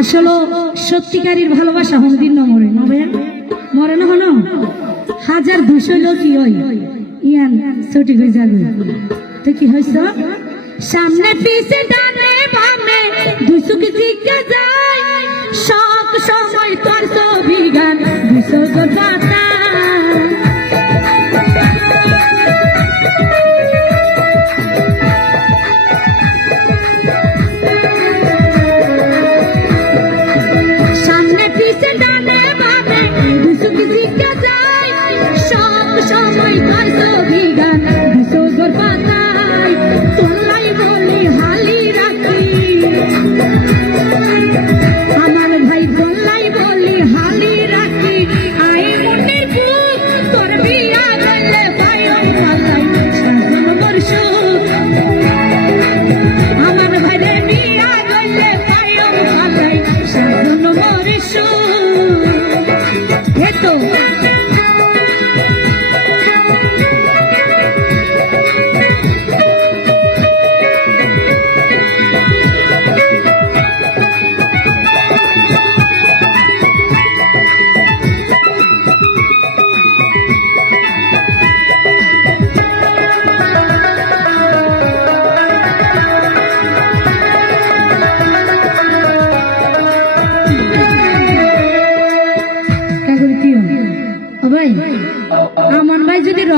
আসলে সত্যিকারীর ভালোবাসা কোনদিন না মরে। না ভাইয়া? মরে না হলো? হাজার দুশো লোক ইয় ইয়ান, ছুটি হয়ে যাবে। তো কি হয়েছ? সামনে পিছে ডানে বামে দুশো কি যায়, সব সময় তোর ছবি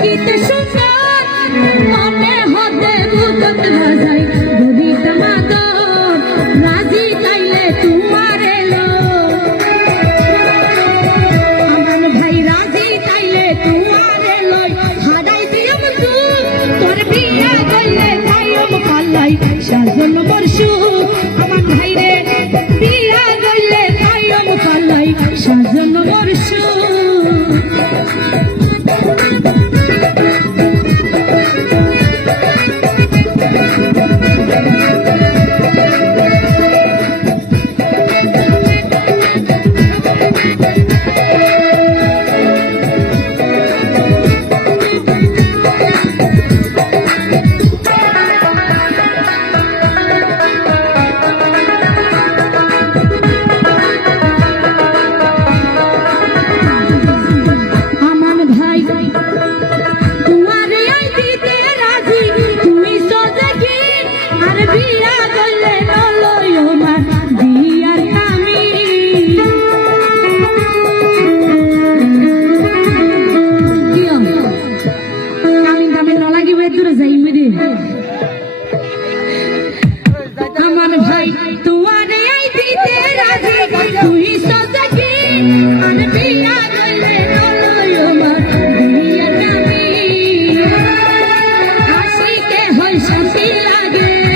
দেখিতে সুন্দর মনে হতে বুকত বাজাই বুড়ি দামাদ রাজি তাইলে তোমার এলো। আমার ভাই রাজি তাইলে তোমারে লই হারাই দিয়ম তুই তোর বিয়া গইলে তাইম পালাই শাল গ্রামের দূরে যাই মেরে। আমার ভাই তোমার এই দিতে রাজি, তুই সজাগি আর বিয়া গলে নলয় আমার দুনিয়া কামি হাসিতে হয় শান্তি লাগে।